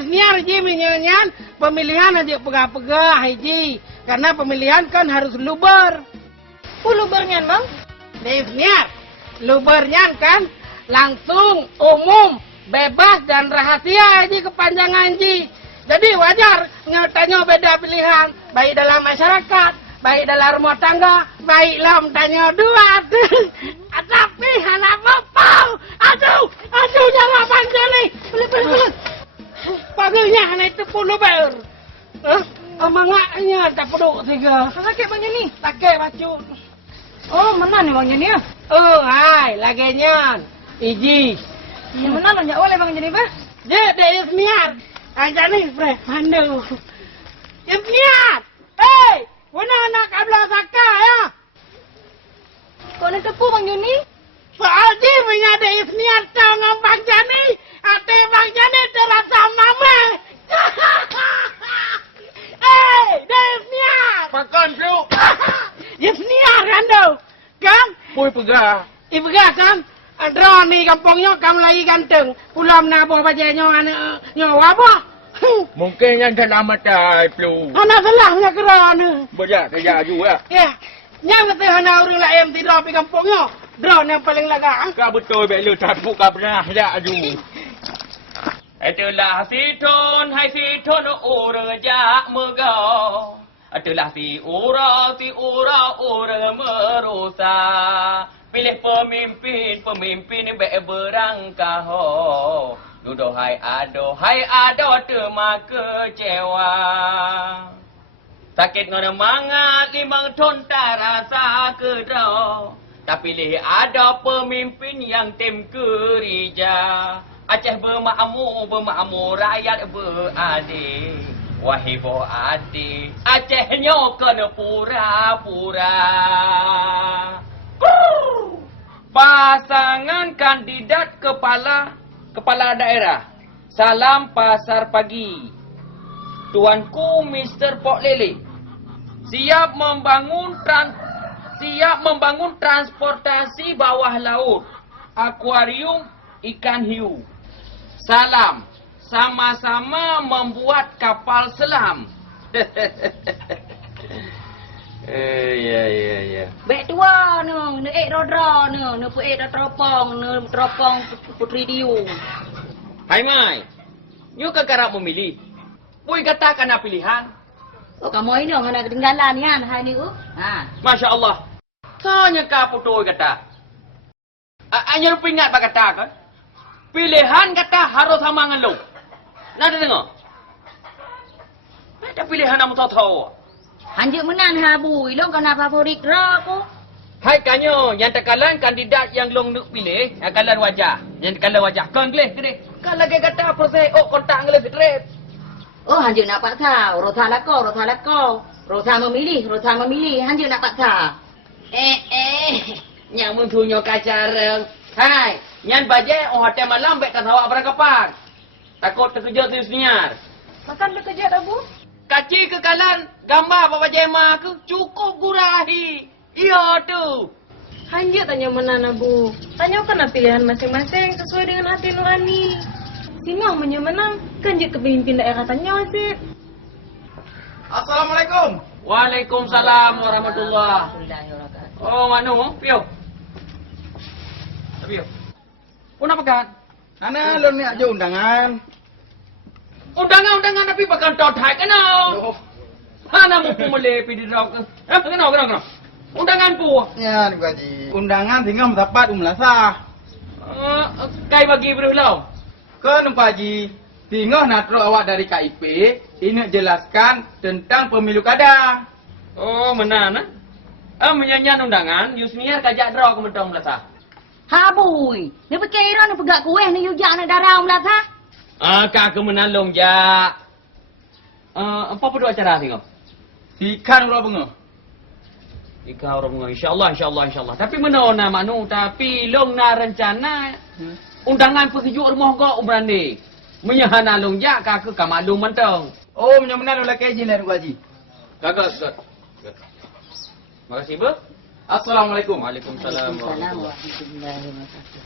isniar ji menyanyian pemilihan aja pegah-pegah hiji. Karena pemilihan kan harus luber. Lubernya, Bang? Isniar. Lubernya kan langsung, umum, bebas dan rahasia ji kepanjangan ji. Jadi wajar tanya beda pilihan, baik dalam masyarakat, baik dalam rumah tangga, baik dalam tanya dua. Tapi anak bapak, aduh jangan panjang nih. Boleh. Paginya anak itu 10 ber. Mangaknya tak perlu 3. Sakit Bang Joni? Pakai baju. Oh, mana nih Bang Joni ya? Hai, lagenya. Iji. Ya mana lo boleh Bang Joni, Bah? Dia isniar. Aja nih, bre, pandu. Isniar. Hei, mana anak kabla saka ya? Kok nak tepu Bang Joni? Soal ji punya ada isniar tau ngambang jani. Ate bang jani terasa mama. Hei, dia isniar. Makan, bro. Isniar kan do. Kan? Pui pegah. Ibegah kan? Adro ni kampungnya kamu lagi ganteng. Pulau nabuh bajanya anak nyawa apa? Mungkin yang dalam mata, bro. Anak salahnya kerana. Banyak kerja juga. Ya, yang betul anak orang lain tidak pergi kampungnya. Drone yang paling laga. Kau betul belu takut kau pernah ada aju. Itulah si Tun, hai si Tun orang jak megah. Itulah si ura orang merosak. Pilih pemimpin berangkah. Duduk hai ado tema kecewa. Sakit ngana mangat limang ton tak rasa kedau. Tapi pilih ada pemimpin yang tim kerja. Aceh bermakmur, rakyat beradil. Wahai adik, Acehnya kena pura-pura. Pasangan kandidat kepala daerah. Salam pasar pagi. Tuanku Mr. Pok Lele. Siap membangun transportasi bawah laut. Akuarium ikan hiu. Salam. Sama-sama membuat kapal selam. Ya. Bek tua ni rodra ni puek dah teropong putri diu. Hai Mai. You kekarap memilih. Pui katakan pilihan. Oh, kamu ini orang nak ketinggalan kan hari ni. Masya Allah. Tanya kau putus kata. Anjur pingat pak kata kan? Pilihan kata harus sama dengan lu. Nak dengar? Ada pilihan yang tahu. Anjuk menan habu, ilong kena favorit aku. Hai kanyo, yang tekalan kandidat yang long nak pilih, kalan wajah. Yang tekalan wajah. Kan geleh gede. Kan lagi kata proses kontak geleh straight. Oh, anjuk nak pak tahu, rota lako. Rota memilih, anjuk nak pak tahu. Yang munculnya kacareng. Hai, yang bajai hotel malam baik tak awak berangkapan. Takut terkejut di senior. Makan terkejut abu? Kaci kekalan gambar Bapa Jema ke cukup gurahi. Iya tu. Anjuk tanya menan abu. Tanyakan pilihan masing-masing sesuai dengan hati nurani. Singoh menyemenang kan je kepemimpin daerah tanya Wasip. Assalamualaikum. Waalaikumsalam warahmatullahi. Oh, manu, pio. Pio. Una pekan. Ana lu ni aja undangan. Undangan tapi pekan tot hai kenau. Hana mu pumule pi di rok. Kenau. Undangan pu. Ya, ni gaji. Undangan tinggal mendapat umlasa. Kai bagi berulang. Kan Pak Haji, tinggal natro awak dari KIP, ini jelaskan tentang pemilu kada. Oh, mana? Menyanyian undangan, Yusniar kajak draw ke mentong belasah. Habui, ni perkira ni pegak kuih ni yujak nak darah umlat ha? Kak kemenalong jak. Apa perlu acara tengok? Ikan urang bunga. Ikan urang bunga, insyaAllah. Tapi menona manu, tapi long na rencana. Undangan persejuk rumah kau berani. Menyahana long jak kak ke kamalung mentong. Oh, menyamana lah kaji lah Pak Haji. Kakak, Ustaz. Terima kasih, Bu. Assalamualaikum. Waalaikumsalam. Warahmatullahi wabarakatuh.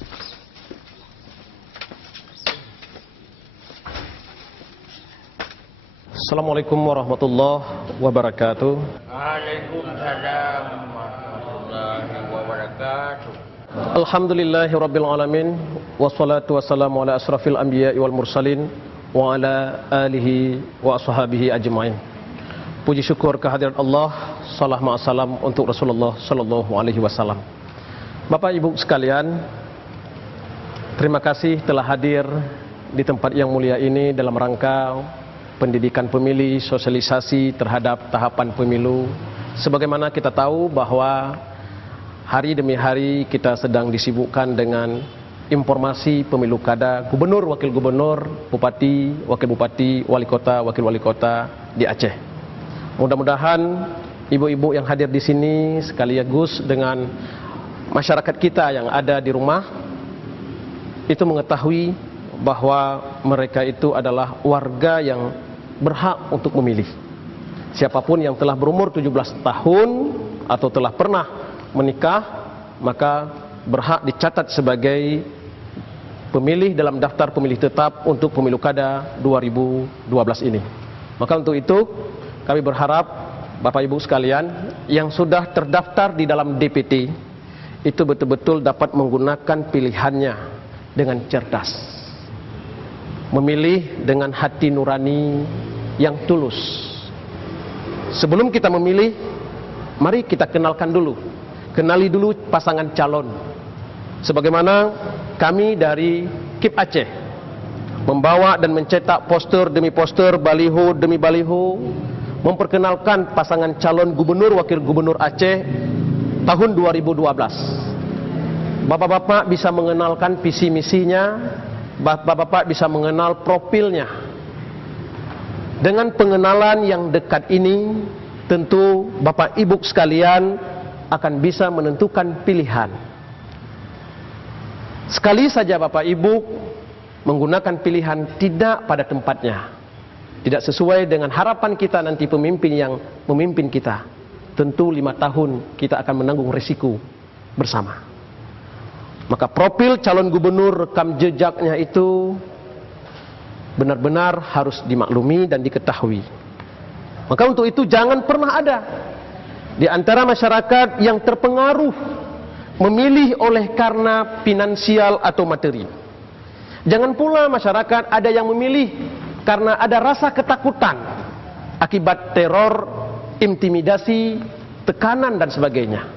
Assalamualaikum warahmatullahi wabarakatuh. Waalaikumsalam warahmatullahi wabarakatuh. Alhamdulillahirabbil alamin wassalatu wassalamu ala asrafil anbiya'i wal mursalin wa ala alihi wa ashabihi ajmain. Puji syukur kehadirat Allah, salam ma'asalam untuk Rasulullah sallallahu alaihi wasallam. Bapak Ibu sekalian, terima kasih telah hadir di tempat yang mulia ini dalam rangka pendidikan pemilih, sosialisasi terhadap tahapan pemilu. Sebagaimana kita tahu bahwa hari demi hari kita sedang disibukkan dengan informasi pemilu kada gubernur, wakil gubernur, bupati, wakil bupati, wali kota, wakil wali kota di Aceh. Mudah-mudahan ibu-ibu yang hadir di sini sekaligus dengan masyarakat kita yang ada di rumah itu mengetahui bahwa mereka itu adalah warga yang berhak untuk memilih. Siapapun yang telah berumur 17 tahun atau telah pernah menikah, maka berhak dicatat sebagai pemilih dalam daftar pemilih tetap untuk pemilu kada 2012 ini. Maka untuk itu kami berharap Bapak Ibu sekalian yang sudah terdaftar di dalam DPT itu betul-betul dapat menggunakan pilihannya dengan cerdas, memilih dengan hati nurani yang tulus. Sebelum kita memilih, mari kita kenalkan dulu, kenali dulu pasangan calon. Sebagaimana kami dari KIP Aceh membawa dan mencetak poster demi poster, baliho demi baliho, memperkenalkan pasangan calon gubernur wakil gubernur Aceh tahun 2012. Bapak-bapak bisa mengenalkan visi misinya, bapak-bapak bisa mengenal profilnya. Dengan pengenalan yang dekat ini, tentu Bapak Ibu sekalian akan bisa menentukan pilihan. Sekali saja Bapak Ibu menggunakan pilihan tidak pada tempatnya, tidak sesuai dengan harapan kita nanti pemimpin yang memimpin kita, tentu 5 tahun kita akan menanggung risiko bersama. Maka profil calon gubernur, rekam jejaknya itu benar-benar harus dimaklumi dan diketahui. Maka untuk itu jangan pernah ada di antara masyarakat yang terpengaruh memilih oleh karena finansial atau materi. Jangan pula masyarakat ada yang memilih karena ada rasa ketakutan akibat teror, intimidasi, tekanan dan sebagainya.